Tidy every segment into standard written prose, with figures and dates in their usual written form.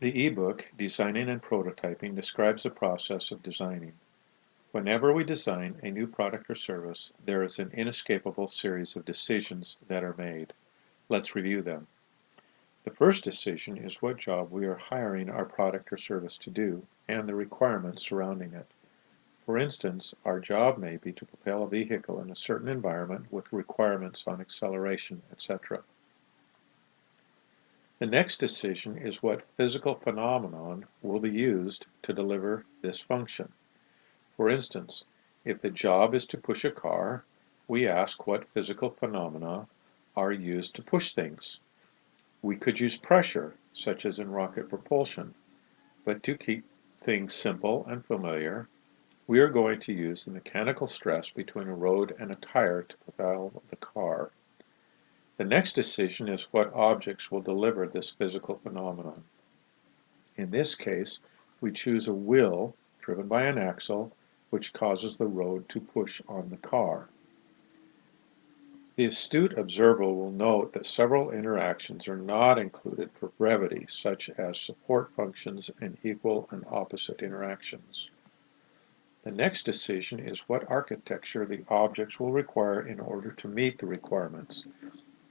The ebook, Designing and Prototyping, describes the process of designing. Whenever we design a new product or service, there is an inescapable series of decisions that are made. Let's review them. The first decision is what job we are hiring our product or service to do and the requirements surrounding it. For instance, our job may be to propel a vehicle in a certain environment with requirements on acceleration, etc. The next decision is what physical phenomenon will be used to deliver this function. For instance, if the job is to push a car, we ask what physical phenomena are used to push things. We could use pressure, such as in rocket propulsion, but to keep things simple and familiar, we are going to use the mechanical stress between a road and a tire to propel the car. The next decision is what objects will deliver this physical phenomenon. In this case, we choose a wheel driven by an axle which causes the road to push on the car. The astute observer will note that several interactions are not included for brevity, such as support functions and equal and opposite interactions. The next decision is what architecture the objects will require in order to meet the requirements.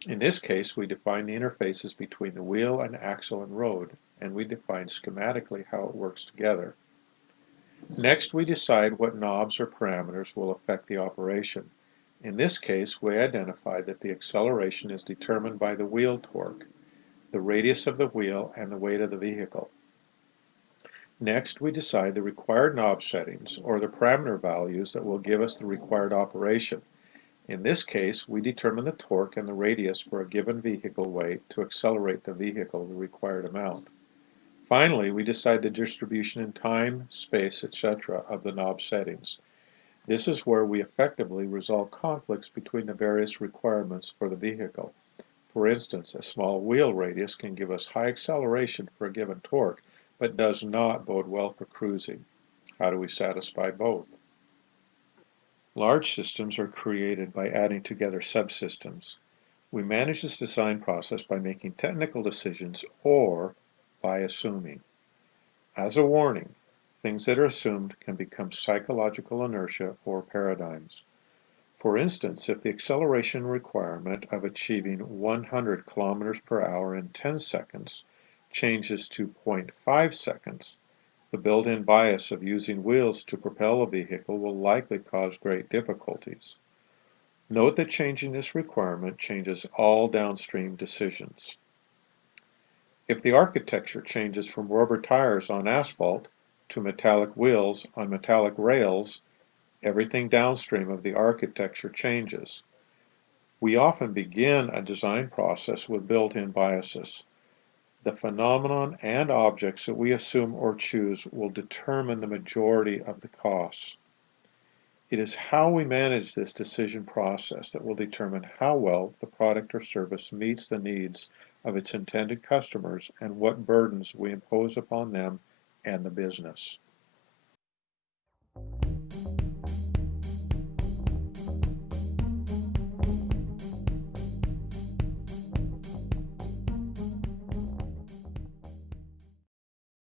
In this case, we define the interfaces between the wheel and axle and road, and we define schematically how it works together. Next, we decide what knobs or parameters will affect the operation. In this case, we identify that the acceleration is determined by the wheel torque, the radius of the wheel, and the weight of the vehicle. Next, we decide the required knob settings, or the parameter values that will give us the required operation. In this case, we determine the torque and the radius for a given vehicle weight to accelerate the vehicle the required amount. Finally, we decide the distribution in time, space, etc. of the knob settings. This is where we effectively resolve conflicts between the various requirements for the vehicle. For instance, a small wheel radius can give us high acceleration for a given torque, but does not bode well for cruising. How do we satisfy both? Large systems are created by adding together subsystems. We manage this design process by making technical decisions or by assuming. As a warning, things that are assumed can become psychological inertia or paradigms. For instance, if the acceleration requirement of achieving 100 kilometers per hour in 10 seconds changes to 0.5 seconds, the built-in bias of using wheels to propel a vehicle will likely cause great difficulties. Note that changing this requirement changes all downstream decisions. If the architecture changes from rubber tires on asphalt to metallic wheels on metallic rails, everything downstream of the architecture changes. We often begin a design process with built-in biases. The phenomenon and objects that we assume or choose will determine the majority of the costs. It is how we manage this decision process that will determine how well the product or service meets the needs of its intended customers and what burdens we impose upon them and the business.